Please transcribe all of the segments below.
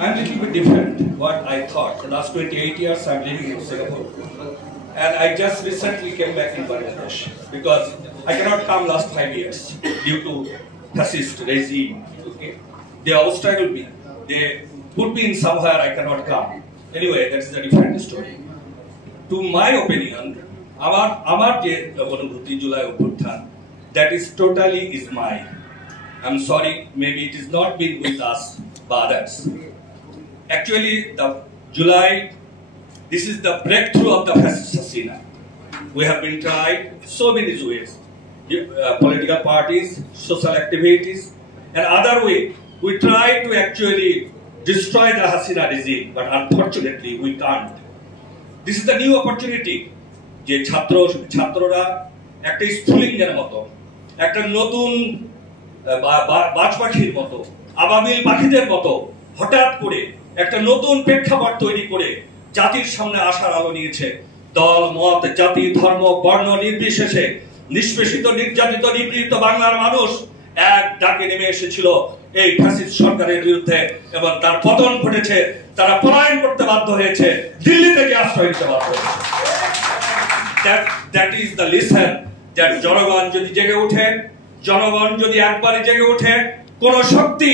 I'm a little bit different what I thought. The last 28 years I'm living in Singapore. And I just recently came back in Bangladesh because I cannot come last 5 years due to fascist regime. Okay? They obstacle me. They put me in somewhere I cannot come. Anyway, that is a different story. To my opinion, আমার যে অনুভূতি জুলাই অভ্যুত্থান, that is totally is mine. I'm sorry, maybe it is not been with us, but others. Actually, the July, this is the breakthrough of the fascist Hasina. We have been tried so many ways, political parties, social activities, and other way. We try to actually destroy the Hasina regime, but unfortunately we can't. This is the new opportunity. যে ছাত্ররা একটা স্ফুলিঙ্গের মতো, একটা নতুন বাজ পাখির মতো, আবাবিল পাখিদের মতো হঠাৎ করে একটা নতুন প্রেক্ষাপট তৈরি করে জাতির সামনে আসার আলো নিয়েছে। দল, মত, জাতি, ধর্ম, বর্ণ নির্বিশেষে নিষ্পেষিত, নির্যাতিত, নিপীড়িত বাংলার মানুষ এক ডাকে নেমে এসেছিল এই ফ্যাসিস্ট সরকারের বিরুদ্ধে এবং তার পতন ঘটেছে। তারা পলায়ন করতে বাধ্য হয়েছে, দিল্লি থেকে আশ্রয় নিতে বাধ্য হয়েছে। That is the lesson that জনগণ যদি জেগে ওঠে, জনগণ যদি একবারে জেগে ওঠে, কোন শক্তি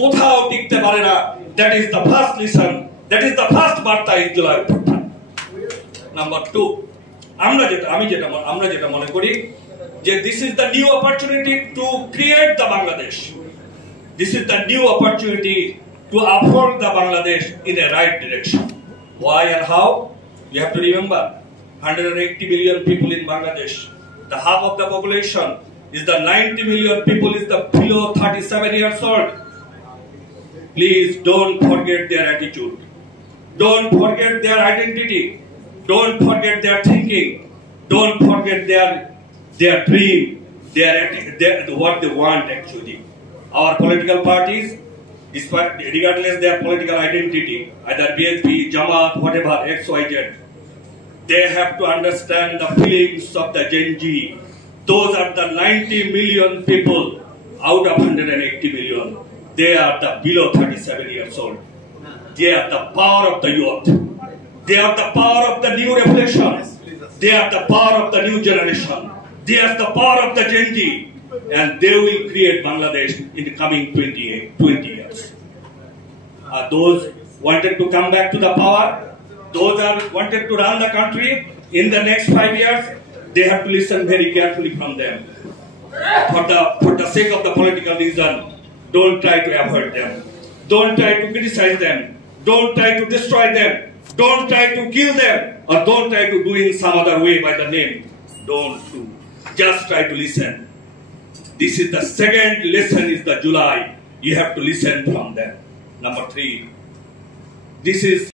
কোথাও টিকতে পারে না। That is the first lesson, that is the first বার্তা এই জুলাই অভ্যুত্থান। নাম্বার 2, আমরা যেটা মনে করি যে this is the new opportunity to create the Bangladesh. This is the new opportunity to uphold the Bangladesh in a right direction. Why and how? You have to remember 180 million people in Bangladesh. The half of the population is the 90 million people is the below 37 years old. Please don't forget their attitude. Don't forget their identity. Don't forget their thinking. Don't forget their dream, what they want actually. Our political parties, regardless their political identity, either BNP, Jamaat, whatever, X, Y, Z, they have to understand the feelings of the Gen Z. Those are the 90 million people out of 180 million. They are the below 37 years old. They are the power of the youth. They are the power of the new revolution. They are the power of the new generation. They are the power of the Gen Z. And they will create Bangladesh in the coming 20 years. Those wanted to come back to the power, those are wanted to run the country in the next 5 years, they have to listen very carefully from them. For the sake of the political reason, don't try to avoid them. Don't try to criticize them. Don't try to destroy them. Don't try to kill them. Or don't try to do in some other way by the name. Don't do. Just try to listen. This is the second lesson is the July. You have to listen from them. Number 3. This is